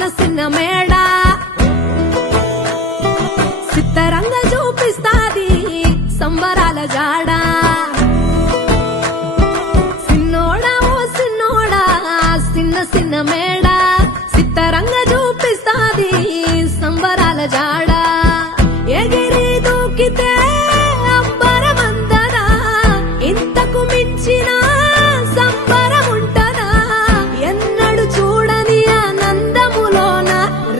చిన్న చిన్న మేడ సిత్తరంగా చూపిస్తాది సంబరాల జాడ సిన్నోడా ఓ సిన్నోడా చిన్న చిన్న మేడ సిత్తరంగా చూపిస్తాది సంబరాల జాడ ఎగిరి దూకితే అంబరమందనా ఇంతకు మించిన సంబరం ఉంటదా ఎన్నడు చూడని ఆనందములోన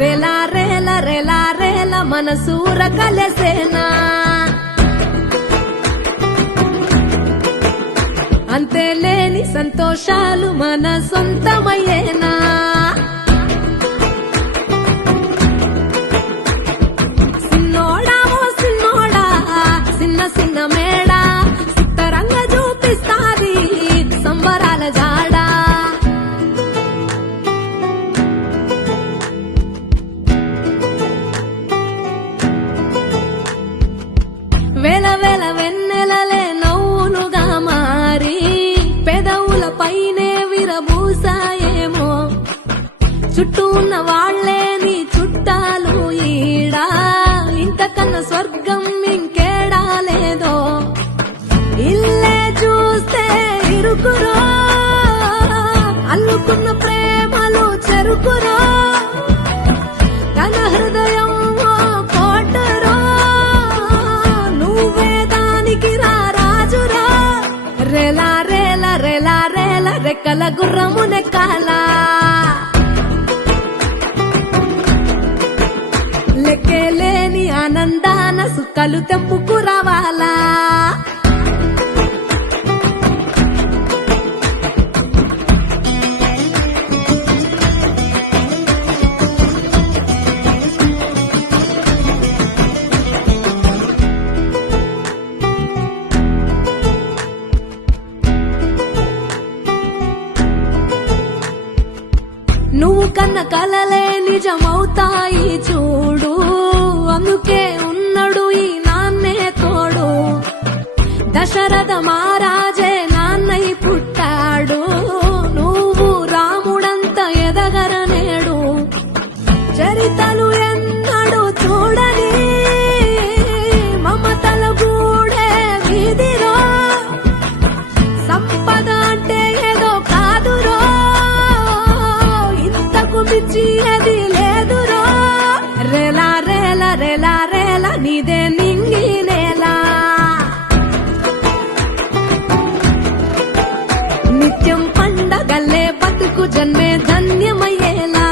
రెలా రేల రెలా రేల మనసూర కలసేనా అంతే లేని సంతోషాలు మన సొంతమయ్యేనా సిన్నోడా ఓ సిన్నోడా చిన్న చిన్న మేడ సిత్తరంగా చూపిస్తాది సంబరాల జాడ వేల వేల వెన్నెలలే నవ్వులుగా మారి పెదవుల పైనే విరబూసాయేమో చుట్టూ ఉన్న వాళ్లే నీ చుట్టాలు ఈడా ఇంతకన్నా స్వర్గం ఇంకేడా లేదో ఇల్లే చూస్తే ఇరుకురో అల్లుకున్న ప్రేమలు చెరుకురో తన హృదయం ఓ కోటరో నువ్వే దానికి రాజురా రెలా రేల రెలా రేల రెక్కల గుర్రము నెక్కాలా లెక్కేలేని ఆనందాన సుక్కలు తెంపుకు రావాలా నువ్వు కన్న కలలే నిజమవుతాయి చూడు అందుకే ఉన్నాడు ఈ నాన్నే తోడు దశరథ మహారాజే నాన్నై పుట్టాడు నువ్వు రాముడంత ఎదగరనేడు చరితలు ఎన్నడు చూడని మమతల గూడే వీధిలో సంపద అంటే ఏదో కాదురో మించి అది లేదురో రెలా రేల రెలా రేల నీదే నింగి నేల నిత్యం పండగల్లే బతుకు జన్మే ధన్యమయ్యేలా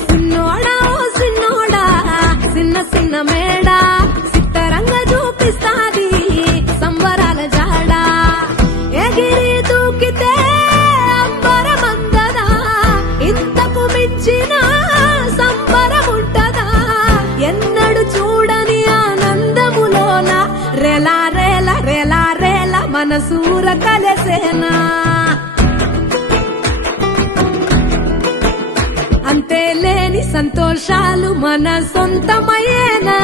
సిన్నోడా ఓ సిన్నోడా చిన్న చిన్న మేడ సిత్తరంగా చూపిస్తాది సంబరాల జాడ ఎగిరి దూకితే అంబరమందదా ఇంతకు మించిన సంబరం ఉంటదా ఎన్నడు చూడని ఆనందములోన రెలా రేల రెలా రేల మనసూర కలసేనా అంతే లేని సంతోషాలు మన సొంతమయ్యేనా